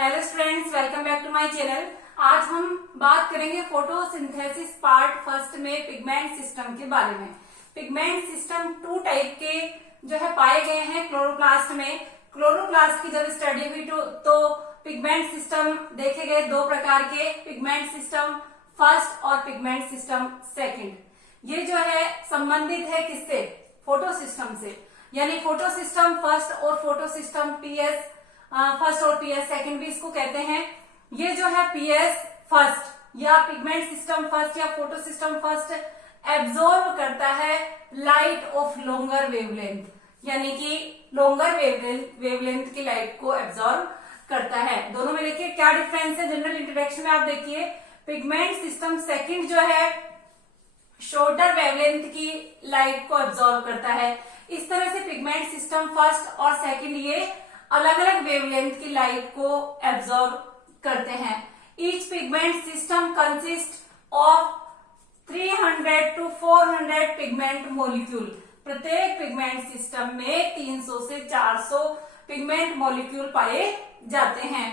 Hello students, welcome back to my channel. आज हम बात करेंगे फोटोसिंथेसिस पार्ट फर्स्ट में पिगमेंट सिस्टम के बारे में। पिगमेंट सिस्टम 2 टाइप के जो है पाए गए हैं क्लोरोप्लास्ट में। क्लोरोप्लास्ट की जब स्टडी हुई तो पिगमेंट सिस्टम देखे गए 2 प्रकार के, पिगमेंट सिस्टम फर्स्ट और पिगमेंट सिस्टम सेकंड। ये जो है संबंधित है किससे? फोटो सिस्टम से, यानी फोटो सिस्टम फर्स्ट और फोटो सिस्टम पीएस फर्स्ट और पीएस सेकंड भी इसको कहते हैं। ये जो है पीएस फर्स्ट या पिगमेंट सिस्टम फर्स्ट या फोटो सिस्टम फर्स्ट एब्जॉर्ब करता है लाइट ऑफ लॉन्गर वेवलेंथ, यानी कि लॉन्गर वेवलेंथ की लाइट को एब्जॉर्ब करता है। दोनों में देखिए क्या डिफरेंस है। जनरल इंट्रोडक्शन में आप देखिए पिगमेंट सिस्टम सेकंड जो है शॉर्टर वेवलेंथ की लाइट को एब्जॉर्ब करता है। इस तरह से पिगमेंट सिस्टम फर्स्ट और सेकंड ये अलग अलग वेवलेंथ की लाइट को एब्जॉर्ब करते हैं। Each pigment system consist of 300 to 400 pigment molecule. प्रत्येक पिगमेंट सिस्टम में 300 से 400 पिगमेंट मॉलिक्यूल पाए जाते हैं।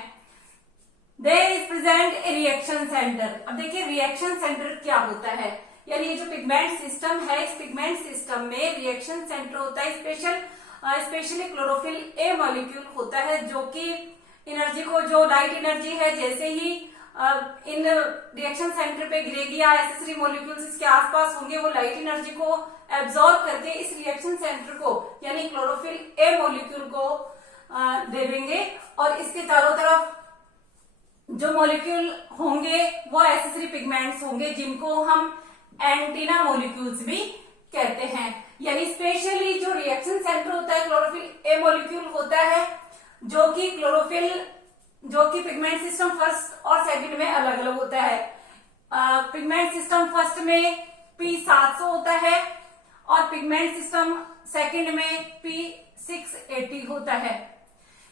There is present a reaction centre. अब देखिए रिएक्शन सेंटर क्या होता है, यानी ये जो पिगमेंट सिस्टम है, इस पिगमेंट सिस्टम में रिएक्शन सेंटर होता है। स्पेशली क्लोरोफिल ए मॉलिक्यूल होता है जो कि एनर्जी को, जो लाइट एनर्जी है, जैसे ही इन रिएक्शन सेंटर पे गिरेगी या एसेसरी मॉलिक्यूल्स इसके आसपास होंगे, वो लाइट एनर्जी को एब्जॉर्ब करके इस रिएक्शन सेंटर को यानी क्लोरोफिल ए मॉलिक्यूल को दे देंगे और इसके चारों तरफ जो मॉलिक्यूल होंगे वो एसेसरी पिगमेंट्स होंगे जिनको हम एंटीना मॉलिक्यूल्स भी कहते हैं। यानी स्पेशली जो रिएक्शन सेंटर होता है क्लोरोफिल ए मॉलिक्यूल होता है जो कि पिगमेंट सिस्टम फर्स्ट और सेकंड में अलग अलग होता है। पिगमेंट सिस्टम फर्स्ट में P700 होता है और पिगमेंट सिस्टम सेकंड में P680 होता है।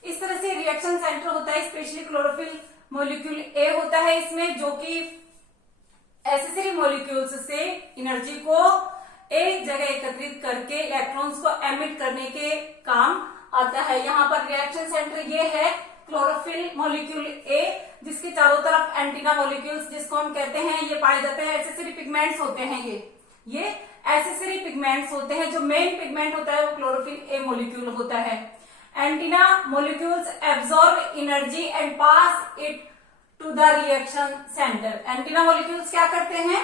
इस तरह से रिएक्शन सेंटर होता है, स्पेशली क्लोरोफिल मॉलिक्यूल ए होता है इसमें, जो कि एसेसरी मॉलिक्यूल्स से एनर्जी को एक जगह एकत्रित करके इलेक्ट्रॉन्स को एमिट करने के काम आता है। यहाँ पर रिएक्शन सेंटर ये है क्लोरोफिल मॉलिक्यूल ए, जिसके चारों तरफ एंटीना मॉलिक्यूल्स जिसको हम कहते हैं ये पाए जाते हैं। एसेसरी पिगमेंट्स होते हैं ये एसेसरी पिगमेंट्स होते हैं। जो मेन पिगमेंट होता है वो क्लोरोफिल ए मॉलिक्यूल होता है। Antenna molecules absorb energy and pass it to the reaction centre. Antenna molecules क्या करते हैं,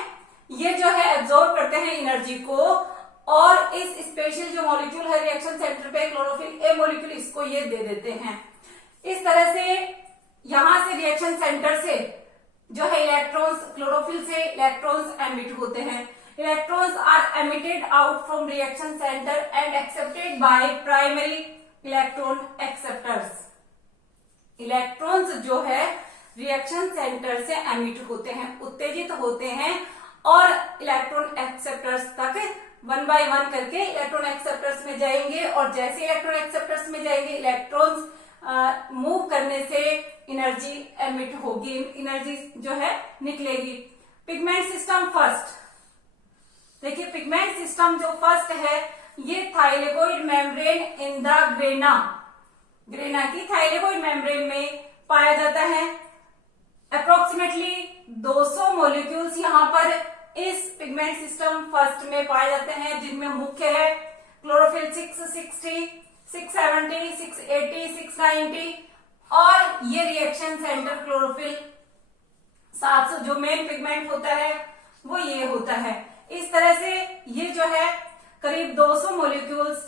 ये जो है एब्जॉर्ब करते हैं एनर्जी को और इस स्पेशल जो मॉलिक्यूल है रिएक्शन सेंटर पे क्लोरोफिल ए मॉलिक्यूल, इसको ये दे देते हैं। इस तरह से यहां से रिएक्शन सेंटर से जो है इलेक्ट्रॉन्स, क्लोरोफिल से इलेक्ट्रॉन्स एमिट होते हैं। Electrons are emitted out from reaction centre and accepted by primary electron acceptors. Electrons जो है रिएक्शन सेंटर से एमिट होते हैं, उत्तेजित होते हैं और इलेक्ट्रॉन एक्सेप्टर्स तक 1 by 1 करके इलेक्ट्रॉन एक्सेप्टर्स में जाएंगे और जैसे इलेक्ट्रॉन एक्सेप्टर्स में जाएंगे इलेक्ट्रॉन्स मूव करने से एनर्जी एमिट होगी, एनर्जी जो है निकलेगी। पिगमेंट सिस्टम फर्स्ट, देखिए पिगमेंट सिस्टम जो फर्स्ट है ये thylakoid membrane in the grana की थाइलेकोइड मेम्ब्रेन में पाया जाता है। अप्रोक्सीमेटली 200 मॉलिक्यूल्स यहाँ पर इस पिगमेंट सिस्टम फर्स्ट में पाए जाते हैं, जिनमें मुख्य है क्लोरोफिल 660, 670, 680, 690 और ये रिएक्शन सेंटर क्लोरोफिल 700 जो मेन पिगमेंट होता है वो ये होता है। इस तरह से ये जो है करीब 200 मॉलिक्यूल्स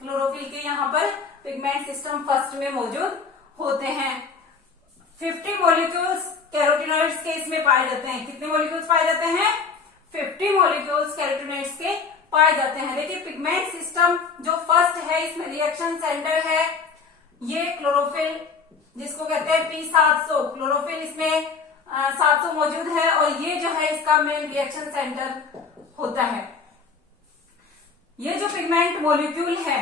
क्लोरोफिल के यहाँ पर पिगमेंट सिस्टम फर्स्ट में मौजूद होते हैं। 50 मॉलिक्यूल्स कैरोटीनॉइड्स के इसमें पाए जाते हैं। कितने मॉलिक्यूल्स पाए जाते हैं? 50 मॉलिक्यूल्स कैरोटीनॉइड्स के पाए जाते हैं। देखिए पिगमेंट सिस्टम जो फर्स्ट है इसमें रिएक्शन सेंटर है ये क्लोरोफिल, जिसको कहते हैं P700। क्लोरोफिल इसमें 700 मौजूद है और ये जो है इसका मेन रिएक्शन सेंटर होता है। ये जो पिगमेंट मॉलिक्यूल है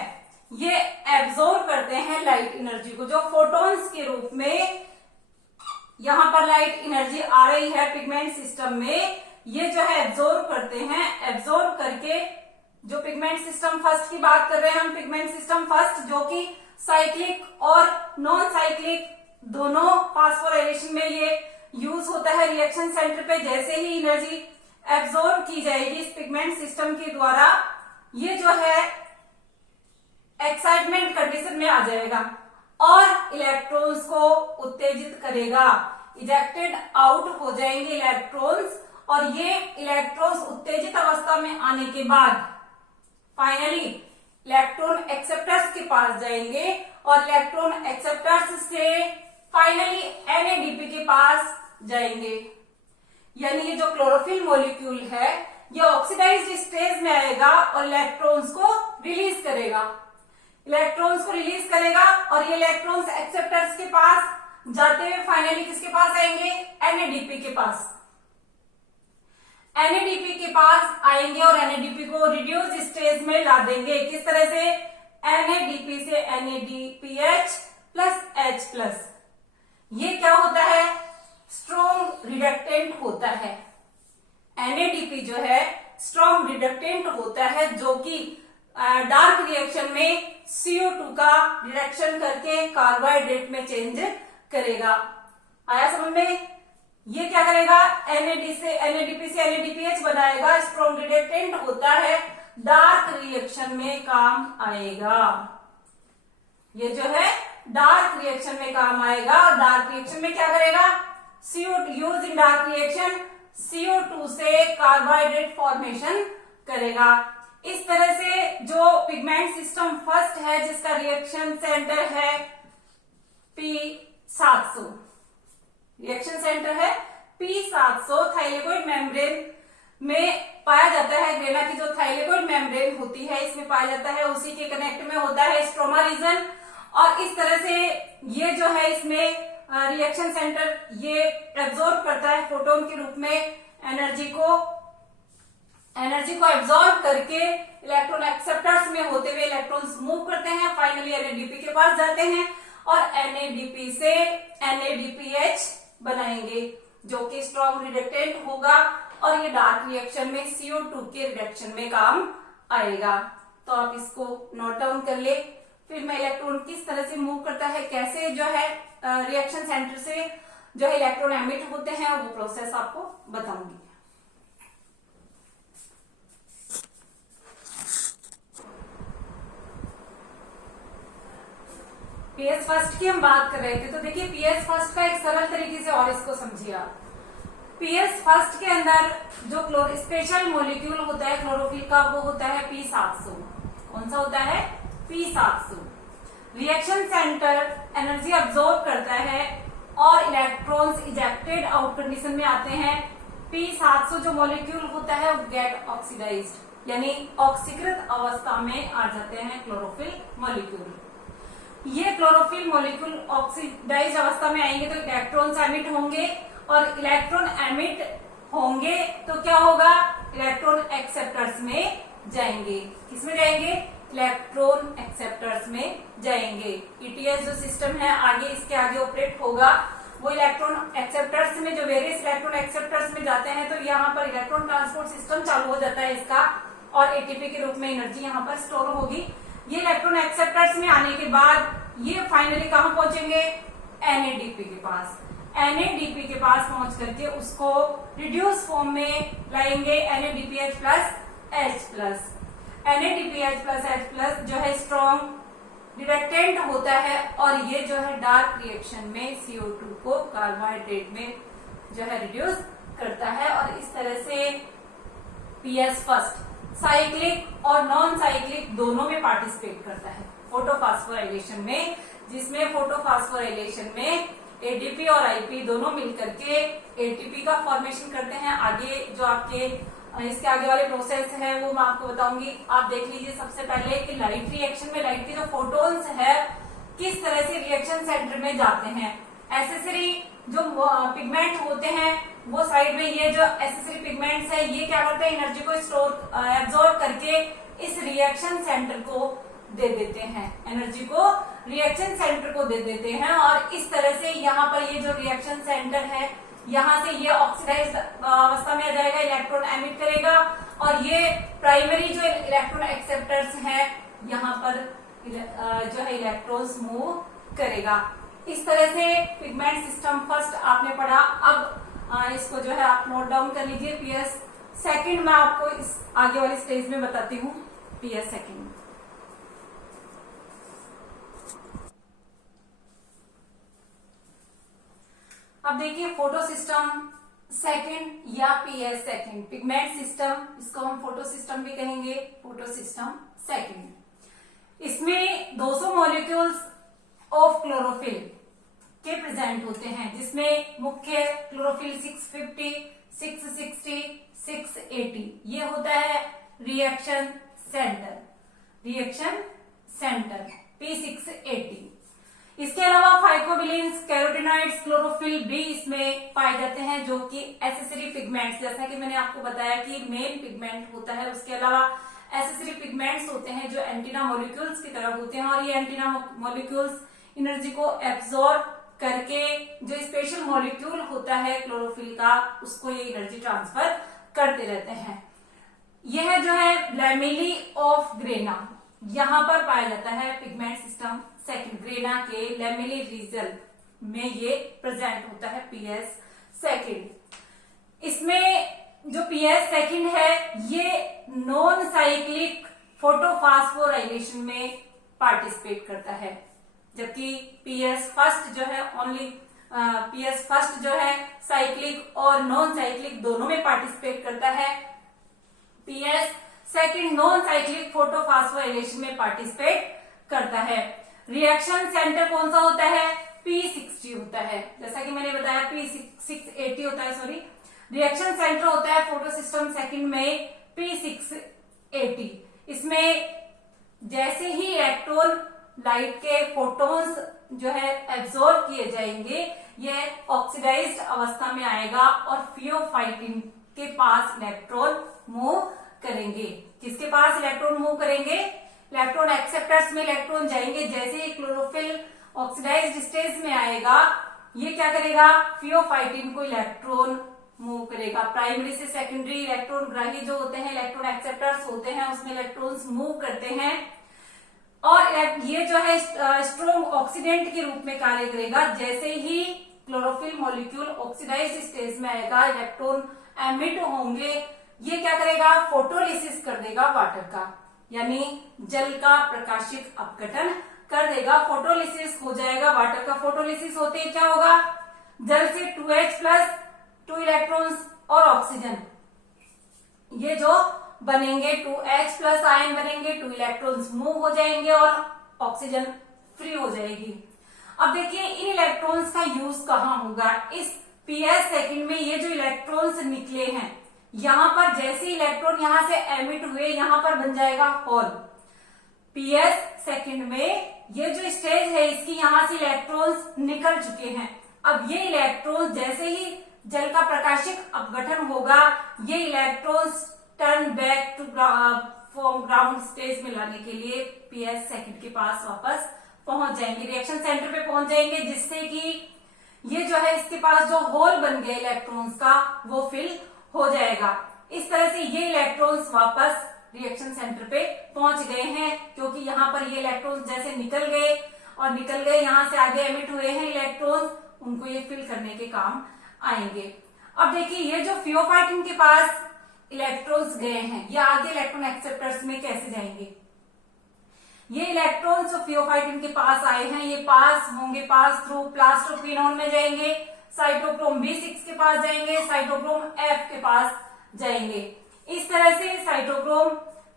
ये एब्जॉर्ब करते हैं लाइट एनर्जी को, जो फोटॉन्स के रूप में यहां पर लाइट एनर्जी आ रही है पिगमेंट सिस्टम में, ये जो है एब्जॉर्ब करते हैं। एब्जॉर्ब करके जो पिगमेंट सिस्टम फर्स्ट की बात कर रहे हैं हम, पिगमेंट सिस्टम फर्स्ट जो कि साइक्लिक और नॉन साइक्लिक दोनों फास्फोराइलेशन में ये यूज होता है रिएक्शन सेंटर पे। जैसे ही एनर्जी एब्जॉर्ब की जाएगी इस पिगमेंट सिस्टम के द्वारा, ये जो है एक्साइटमेंट कंडीशन में आ जाएगा और इलेक्ट्रॉन्स को उत्तेजित करेगा। इजेक्टेड आउट हो जाएंगे इलेक्ट्रॉन्स और ये इलेक्ट्रॉन्स उत्तेजित अवस्था में आने के बाद फाइनली इलेक्ट्रॉन एक्सेप्टर्स के पास जाएंगे और इलेक्ट्रॉन एक्सेप्टर्स से फाइनली NADP के पास जाएंगे। यानी ये जो क्लोरोफिल मॉलिक्यूल है ये ऑक्सीडाइज्ड स्टेज में आएगा और इलेक्ट्रॉन्स को रिलीज करेगा। इलेक्ट्रॉन्स को रिलीज करेगा और ये इलेक्ट्रॉन्स एक्सेप्टर्स के पास जाते हुए फाइनली किसके पास आएंगे? NADP के पास। NADP के पास आएंगे और NADP को रिड्यूस स्टेज में ला देंगे। किस तरह से? NADP से NADPH प्लस H प्लस। ये क्या होता है? स्ट्रॉन्ग रिडक्टेंट होता है। NADP जो है स्ट्रॉन्ग रिडक्टेंट होता है जो कि डार्क रिएक्शन में CO2 का रिडक्शन करके कार्बोहाइड्रेट में चेंज करेगा। आया समझ में? ये क्या करेगा? NADP से NADPH बनाएगा, स्ट्रॉन्ग रिडक्टेंट होता है, डार्क रिएक्शन में काम आएगा। ये जो है डार्क रिएक्शन में काम आएगा और डार्क रिएक्शन में क्या करेगा? CO2 use in dark reaction CO2 से कार्बोहाइड्रेट फॉर्मेशन करेगा। इस तरह से जो पिगमेंट सिस्टम फर्स्ट है जिसका रिएक्शन सेंटर है P700, रिएक्शन सेंटर है P700, थाइलेकोइड मेम्ब्रेन में पाया जाता है। ग्रेना की जो थाइलेकोइड मेम्ब्रेन होती है इसमें पाया जाता है, उसी के कनेक्ट में होता है स्ट्रोमा रीजन। और इस तरह से ये जो है इसमें रिएक्शन सेंटर ये एब्जॉर्ब करता है फोटोन के रूप में एनर्जी को एब्जॉर्ब करके इलेक्ट्रॉन एक्सेप्टर्स में होते हुए इलेक्ट्रॉन्स मूव करते हैं, फाइनली NADP के पास जाते हैं और NADP से NADPH बनाएंगे जो कि स्ट्रॉन्ग रिडक्टेंट होगा और ये डार्क रिएक्शन में CO2 के रिडक्शन में काम आएगा। तो आप इसको नोट डाउन कर ले। फिर मैं इलेक्ट्रॉन किस तरह से मूव करता है, कैसे जो है रिएक्शन सेंटर से जो है इलेक्ट्रॉन एमिट होते हैं वो प्रोसेस आपको बताऊंगी। PS फर्स्ट की हम बात कर रहे थे, तो देखिए PS फर्स्ट का एक सरल तरीके से और इसको समझिए आप। PS फर्स्ट के अंदर जो स्पेशल मॉलिक्यूल होता है क्लोरोफिल का वो होता है P700। कौन सा होता है? P700। Reaction centre energy absorb करता है और इलेक्ट्रॉन्स इजेक्टेड आउट कंडीशन में आते हैं। P700 जो मॉलिक्यूल होता है वो गेट ऑक्सीडाइज्ड यानी ऑक्सीकृत अवस्था में आ जाते हैं क्लोरोफिल मॉलिक्यूल। ये क्लोरोफिल मॉलिक्यूल ऑक्सीडाइज अवस्था में आएंगे तो इलेक्ट्रॉन्स एमिट होंगे और इलेक्ट्रॉन एमिट होंगे तो क्या होगा? इलेक्ट्रॉन एक्सेप्टर्स में जाएंगे। किसमें जाएंगे? इलेक्ट्रॉन एक्सेप्टर्स में जाएंगे। ETS जो सिस्टम है आगे इसके आगे ऑपरेट होगा, वो इलेक्ट्रॉन एक्सेप्टर्स में जो वेरियस इलेक्ट्रॉन एक्सेप्टर्स में जाते हैं तो यहाँ पर इलेक्ट्रॉन ट्रांसपोर्ट सिस्टम चालू हो जाता है इसका और ATP के रूप में एनर्जी यहाँ पर स्टोर होगी। ये इलेक्ट्रॉन एक्सेप्टर्स में आने के बाद ये फाइनली कहाँ पहुंचेंगे? NADP के पास। NADP के पास पहुंच करके उसको रिड्यूस फॉर्म में लाएंगे NADPH plus H plus. NADPH plus H plus जो है स्ट्रॉन्ग रिडक्टेंट होता है और ये जो है डार्क रिएक्शन में CO2 को कार्बोहाइड्रेट में जो है रिड्यूस करता है और इस तरह से PS फर्स्ट साइक्लिक और नॉन साइक्लिक दोनों में पार्टिसिपेट करता है फोटोफॉस्फोराइलेशन में, जिसमें फोटोफॉस्फोराइलेशन में ADP और IP दोनों मिलकर के ATP का फॉर्मेशन करते हैं। आगे जो आपके इसके आगे वाले प्रोसेस है वो मैं आपको बताऊंगी। आप देख लीजिए सबसे पहले कि लाइट रिएक्शन में लाइट के जो फोटोन्स है किस तरह से रिएक्शन सेंटर में जाते हैं। एसेसरी जो पिगमेंट होते हैं वो साइड में ये जो एसेसरी पिगमेंट्स है ये क्या करते हैं? एनर्जी को स्टोर एब्जॉर्ब करके इस रिएक्शन सेंटर को दे देते हैं, एनर्जी को रिएक्शन सेंटर को दे देते हैं और इस तरह से यहाँ पर ये जो रिएक्शन सेंटर है यहाँ से ये ऑक्सीडाइज अवस्था में आ जाएगा, इलेक्ट्रॉन एमिट करेगा और ये प्राइमरी जो इलेक्ट्रॉन एक्सेप्टर्स है यहाँ पर जो है इलेक्ट्रॉन्स मूव करेगा। इस तरह से पिगमेंट सिस्टम फर्स्ट आपने पढ़ा। अब इसको जो है आप नोट डाउन कर लीजिए। पीएस सेकंड मैं आपको इस आगे वाली स्टेज में बताती हूँ। पीएस सेकंड, अब देखिए फोटो सिस्टम सेकंड या पीएस सेकंड, पिगमेंट सिस्टम, इसको हम फोटो सिस्टम भी कहेंगे, फोटो सिस्टम सेकंड। इसमें 200 मॉलिक्यूल्स ऑफ क्लोरोफिल के प्रेजेंट होते हैं, जिसमें मुख्य क्लोरोफिल 650, 660, 680 ये होता है reaction centre, reaction centre P680। इसके अलावा फाइकोबिलिन्स, कैरोटीनॉइड्स, क्लोरोफिल भी इसमें पाए जाते हैं, जो कि एसेसरी पिगमेंट्स, जैसा कि मैंने आपको बताया कि मेन पिगमेंट होता है, उसके अलावा एसेसरी पिगमेंट्स होते हैं जो एंटीना मॉलिक्यूल्स की तरह होते हैं, और ये एंटीना मॉलिक्यूल्स एनर्जी को एब्सॉर्ब करके जो स्पेशल मॉलिक्यूल होता है क्लोरोफिल का, उसको ये एनर्जी ट्रांसफर करते रहते हैं। यह जो है लैमेली ऑफ ग्रेना, यहां पर पाया जाता है पिगमेंट सिस्टम सेकंड, ग्रेना के लैमेली रीजन में ये प्रेजेंट होता है पीएस सेकंड। इसमें जो पीएस सेकंड है ये नॉन साइक्लिक फोटोफॉस्फोराइलेशन में पार्टिसिपेट करता है, जबकि पीएस फर्स्ट जो है ओनली पीएस फर्स्ट जो है साइक्लिक और नॉन साइक्लिक दोनों में पार्टिसिपेट करता है। PS second non cyclic photophosphorylation में पार्टिसिपेट करता है। रिएक्शन सेंटर कौन सा होता है? P60 होता है, जैसा कि मैंने बताया P680 होता है, सॉरी, रिएक्शन सेंटर होता है फोटो सिस्टम सेकंड में P680। इसमें जैसे ही इलेक्ट्रॉन लाइट के फोटोन्स जो है एब्जॉर्ब किए जाएंगे, यह ऑक्सीडाइज्ड अवस्था में आएगा और फियोफाइटिन के पास इलेक्ट्रॉन मूव करेंगे। किसके पास इलेक्ट्रॉन मूव करेंगे? इलेक्ट्रॉन एक्सेप्टर्स में इलेक्ट्रॉन जाएंगे। जैसे ही क्लोरोफिल ऑक्सीडाइज्ड स्टेज में आएगा, ये क्या करेगा? फियोफाइटिन को इलेक्ट्रॉन मूव करेगा। प्राइमरी से सेकेंडरी इलेक्ट्रॉन ग्राही जो होते हैं, इलेक्ट्रॉन एक्सेप्टर्स होते हैं, उसमें इलेक्ट्रॉन्स मूव करते हैं और ये जो है स्ट्रॉन्ग ऑक्सीडेंट के रूप में कार्य करेगा। जैसे ही क्लोरोफिल मॉलिक्यूल ऑक्सीडाइज्ड स्टेज में आएगा, इलेक्ट्रॉन एमिट होंगे, ये क्या करेगा? फोटोलिसिस कर देगा वाटर का, यानी जल का प्रकाशिक अपघटन कर देगा। फोटोलिसिस हो जाएगा वाटर का। फोटोलिसिस होते ही क्या होगा? जल से 2H प्लस 2 इलेक्ट्रॉन्स और ऑक्सीजन, ये जो बनेंगे 2H प्लस आयन बनेंगे, 2 इलेक्ट्रॉन्स मूव हो जाएंगे और ऑक्सीजन फ्री हो जाएगी। अब देखिए इन इलेक्ट्रॉन्स का यूज कहाँ होगा? इस पीएस सेकंड में ये जो इलेक्ट्रॉन्स निकले हैं, यहां पर जैसे इलेक्ट्रॉन यहां से एमिट हुए, यहां पर बन जाएगा होल। पीएस सेकंड में ये जो स्टेज है, इसकी यहां से इलेक्ट्रॉन्स निकल चुके हैं। अब ये इलेक्ट्रॉन्स जैसे ही जल का प्रकाशिक अपघटन होगा, ये electrons turn back to form ground stage में लाने के लिए पीएस सेकंड के पास वापस पहुंच जाएंगे, रिएक्शन सेंटर पे पहुंच जाएंगे, जिससे कि ये जो है इसके पास जो होल बन गया इलेक्ट्रॉन्स का, वो फिल हो जाएगा। इस तरह से ये इलेक्ट्रॉन्स वापस रिएक्शन सेंटर पे पहुंच गए हैं, क्योंकि यहाँ पर ये इलेक्ट्रॉन्स जैसे निकल गए यहाँ से आगे एमिट हुए हैं इलेक्ट्रॉन्स, उनको ये फिल करने के काम आएंगे। अब देखिए ये जो फियोफाइटिन के पास इलेक्ट्रॉन्स गए हैं, ये आगे इलेक्ट्रॉन एक्सेप्टर्स में कैसे जाएंगे? ये इलेक्ट्रॉन्स जो फियोफाइटिन के पास आए हैं, ये पास होंगे, पास थ्रू प्लास्टोक्विनोन में जाएंगे, साइटोक्रोम B6 के पास जाएंगे, साइटोक्रोम F के पास जाएंगे। इस तरह से साइटोक्रोम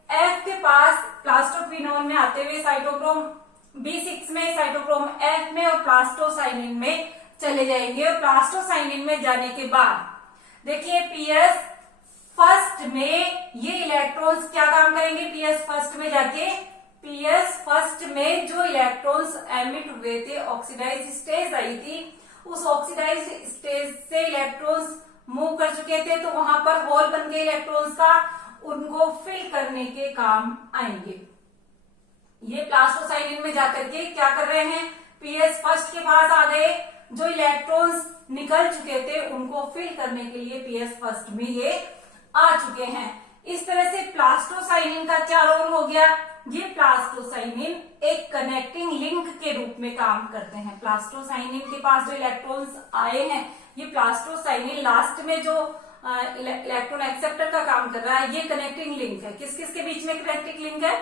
F के पास प्लास्टोक्विनोन में आते हुए साइटोक्रोम B6 में, साइटोक्रोम F में और प्लास्टोसाइनिन में चले जाएंगे। और प्लास्टोसाइनिन में जाने के बाद देखिए पीएस फर्स्ट में ये इलेक्ट्रॉन्स क्या काम करेंगे? पीएस फर्स्ट में जाके, पीएस फर्स्ट में जो इलेक्ट्रॉन्स एमिट हुए थे, ऑक्सीडाइज्ड स्टेज आई थी, उस ऑक्सीडाइज्ड स्टेज से इलेक्ट्रॉन्स मूव कर चुके थे, तो वहां पर होल बन गए इलेक्ट्रॉन्स का, उनको फिल करने के काम आएंगे। ये प्लास्टोसाइनिन में जाकर के क्या कर रहे हैं? पीएस फर्स्ट के पास आ गए, जो इलेक्ट्रॉन्स निकल चुके थे उनको फिल करने के लिए पीएस फर्स्ट में ये आ चुके हैं। इस तरह से प्लास्टोसाइनिन का क्या रोल हो गया? ये प्लास्टोसाइनिन एक कनेक्टिंग लिंक के रूप में काम करते हैं। प्लास्टोसाइनिन के पास जो इलेक्ट्रॉन्स आए हैं, ये प्लास्टोसाइनिन लास्ट में जो इलेक्ट्रॉन एक्सेप्टर का काम कर रहा है, ये कनेक्टिंग लिंक है। किस किस के बीच में कनेक्टिंग लिंक है?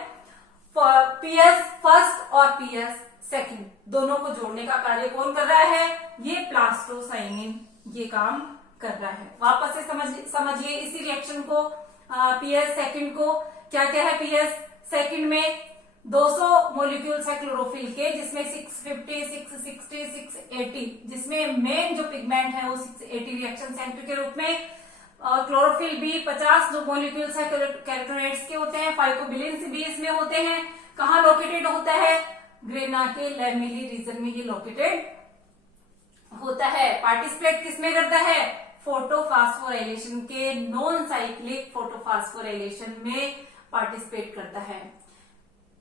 पीएस फर्स्ट और पीएस सेकंड, दोनों को जोड़ने का कार्य कौन कर रहा है? ये प्लास्टोसाइनिन ये काम कर रहा है। वापस से समझिए इसी रिएक्शन को, पीएस सेकंड को। क्या क्या है पीएस सेकंड में? 200 मॉलिक्यूल्स है क्लोरोफिल के, जिसमें 650, 660, 680, जिसमें मेन जो पिगमेंट है वो 680 रिएक्शन सेंटर के रूप में। क्लोरोफिल भी 50 जो मॉलिक्यूल्स है कैरोटेनॉइड्स के होते हैं, फाइकोबिलिन्स भी इसमें होते हैं। कहाँ लोकेटेड होता है? ग्रेना के लैमेली रीजन में ये लोकेटेड होता है। पार्टिसिपेट किसमें करता है? फोटोफास्फोराइलेशन के नॉन साइक्लिक फोटोफास्फोराइलेशन में पार्टिसिपेट करता है।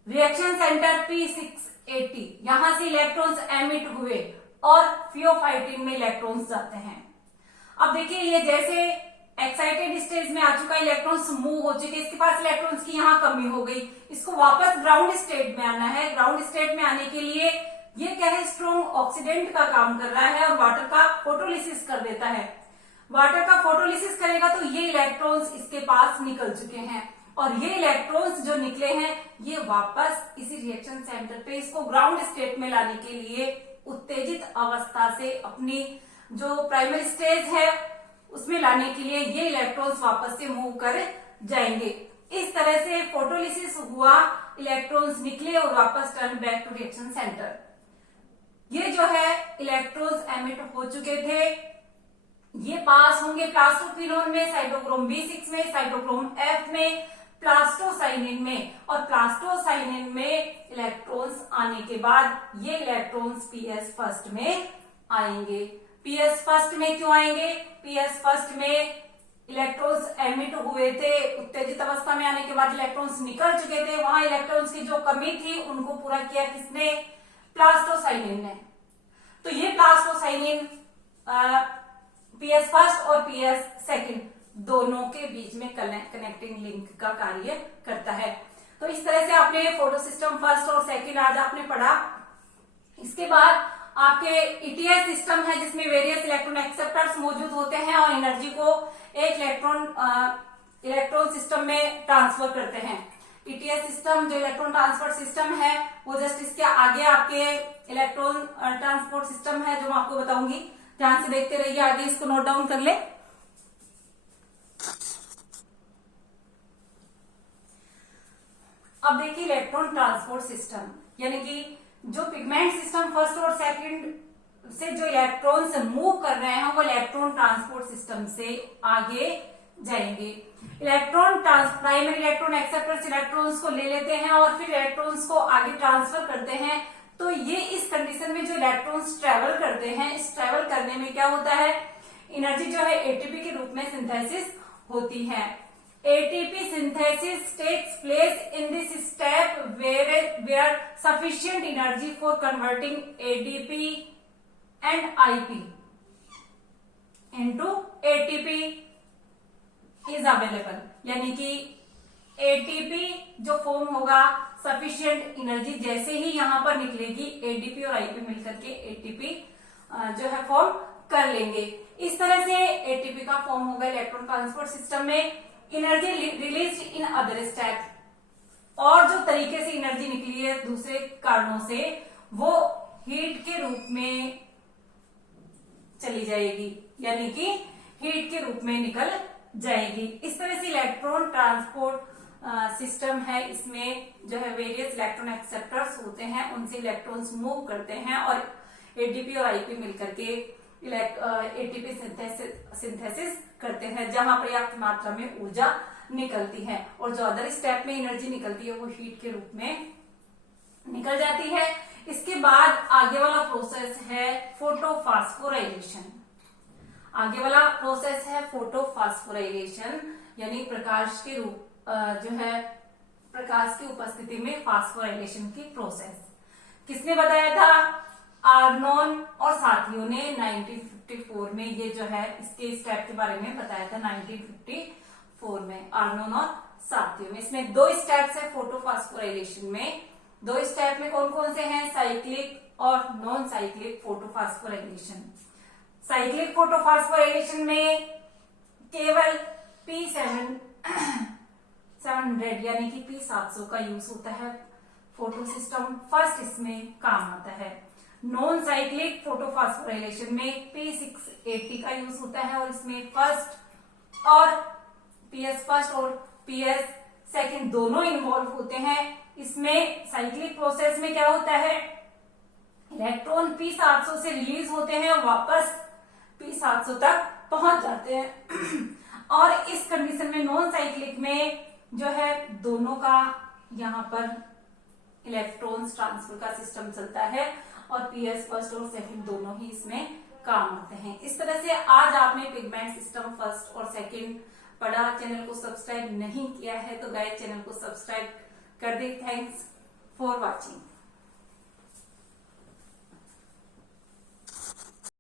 रिएक्शन सेंटर P680, यहां से इलेक्ट्रॉन्स एमिट हुए और फियोफाइटिन में इलेक्ट्रॉन्स जाते हैं। अब देखिए ये जैसे एक्साइटेड स्टेज में आ चुका, इलेक्ट्रॉन्स मूव हो चुके, इसके पास इलेक्ट्रॉन्स की यहाँ कमी हो गई, इसको वापस ग्राउंड स्टेट में आना है। ग्राउंड स्टेट में आने के लिए ये क्या है? स्ट्रॉन्ग ऑक्सीडेंट का काम कर रहा है और वाटर का फोटोलिसिस कर देता है। वाटर का फोटोलिसिस करेगा तो ये इलेक्ट्रॉन्स इसके पास निकल चुके हैं, और ये इलेक्ट्रॉन्स जो निकले हैं ये वापस इसी रिएक्शन सेंटर पे इसको ग्राउंड स्टेट में लाने के लिए उत्तेजित अवस्था से अपनी जो प्राइमरी स्टेज है उसमें लाने के लिए ये इलेक्ट्रॉन्स वापस से मूव कर जाएंगे। इस तरह से फोटोलिसिस हुआ, इलेक्ट्रॉन्स निकले और वापस turn back to reaction centre. ये जो है इलेक्ट्रॉन्स एमिट हो चुके थे, ये पास होंगे प्लास्टोक्विनोन में, साइटोक्रोम B6 में, साइटोक्रोम F में, प्लास्टोसाइनिन में, और प्लास्टोसाइनिन में इलेक्ट्रॉन्स आने के बाद ये इलेक्ट्रॉन्स पीएस फर्स्ट में आएंगे। पीएस फर्स्ट में क्यों आएंगे? पीएस फर्स्ट में इलेक्ट्रॉन्स एमिट हुए थे, उत्तेजित अवस्था में आने के बाद इलेक्ट्रॉन्स निकल चुके थे, वहां इलेक्ट्रॉन्स की जो कमी थी उनको पूरा किया किसने? प्लास्टोसाइनिन ने। तो ये प्लास्टोसाइनिन पीएस फर्स्ट और पीएस सेकंड दोनों के बीच में कनेक्टिंग लिंक का कार्य करता है। तो इस तरह से आपने फोटो सिस्टम फर्स्ट और सेकंड आज आपने पढ़ा। इसके बाद आपके ईटीएस सिस्टम है जिसमें वेरियस इलेक्ट्रॉन एक्सेप्टर्स मौजूद होते हैं और एनर्जी को एक इलेक्ट्रॉन सिस्टम में ट्रांसफर करते हैं। ईटीएस सिस्टम जो इलेक्ट्रॉन ट्रांसपोर्ट सिस्टम है वो जस्ट इसके आगे आपके इलेक्ट्रॉन ट्रांसपोर्ट सिस्टम है जो मैं आपको बताऊंगी। ध्यान से देखते रहिए, आगे इसको नोट डाउन कर ले। अब देखिए इलेक्ट्रॉन ट्रांसपोर्ट सिस्टम, यानी कि जो पिगमेंट सिस्टम फर्स्ट और सेकंड से जो इलेक्ट्रॉन्स मूव कर रहे हैं वो इलेक्ट्रॉन ट्रांसपोर्ट सिस्टम से आगे जाएंगे। Electron primary electron acceptors electrons को ले लेते हैं और फिर इलेक्ट्रॉन्स को आगे ट्रांसफर करते हैं। तो ये इस कंडीशन में जो इलेक्ट्रॉन्स ट्रेवल करते हैं, इस ट्रेवल करने में क्या होता है? एनर्जी जो है एटीपी के रूप में सिंथेसिस होती है। ATP synthesis takes place in this step where sufficient energy for converting ADP and IP into ATP is available, यानी कि ATP जो फॉर्म होगा सफिशिएंट एनर्जी जैसे ही यहां पर निकलेगी ADP और IP मिलकर के ATP जो है फॉर्म कर लेंगे। इस तरह से ATP का फॉर्म होगा इलेक्ट्रॉन ट्रांसपोर्ट सिस्टम में। Energy release in other step, और जो तरीके से एनर्जी निकली है दूसरे कारणों से वो हीट के रूप में चली जाएगी, यानी कि हीट के रूप में निकल जाएगी। इस तरह से इलेक्ट्रॉन ट्रांसपोर्ट सिस्टम है, इसमें जो है वेरियस इलेक्ट्रॉन एक्सेप्टर्स होते हैं, उनसे इलेक्ट्रॉन्स मूव करते हैं और ADP और IP मिलकर के ATP सिंथेसिस करते हैं, जहां पर्याप्त मात्रा में ऊर्जा निकलती है, और जो अदर स्टेप में एनर्जी निकलती है वो हीट के रूप में निकल जाती है। इसके बाद आगे वाला प्रोसेस है फोटोफास्फोराइलेशन। आगे वाला प्रोसेस है फोटोफास्फोराइलेशन, यानी प्रकाश के रूप जो है प्रकाश की उपस्थिति में फास्फोराइलेशन की प्रोसेस। किसने बताया था? आर्नोन और साथियों ने 1954 में ये जो है इसके स्टेप के बारे में बताया था। 1954 में आर्नोन और साथियों में। इसमें 2 स्टेप्स है फोटोफॉस्फोराइलेशन में। 2 स्टेप में कौन कौन से हैं? साइक्लिक और non cyclic photophosphorylation. Cyclic photophosphorylation में केवल P700 यानी कि P700 का यूज होता है। फोटो सिस्टम फर्स्ट इसमें काम आता है। नॉन साइक्लिक फोटोफॉस्फोराइलेशन में P680 का यूज होता है और इसमें फर्स्ट और PS सेकंड दोनों इन्वॉल्व होते हैं। इसमें साइक्लिक प्रोसेस में क्या होता है? इलेक्ट्रॉन P700 से रिलीज होते हैं और वापस P700 तक पहुंच जाते हैं। और इस कंडीशन में नॉन साइक्लिक में जो है दोनों का यहाँ पर इलेक्ट्रॉन्स ट्रांसफर का सिस्टम चलता है और PS फर्स्ट और सेकंड दोनों ही इसमें काम आते हैं। इस तरह से आज आपने पिगमेंट सिस्टम फर्स्ट और सेकंड पढ़ा। चैनल को सब्सक्राइब नहीं किया है तो गाइस चैनल को सब्सक्राइब कर दे। Thanks for watching.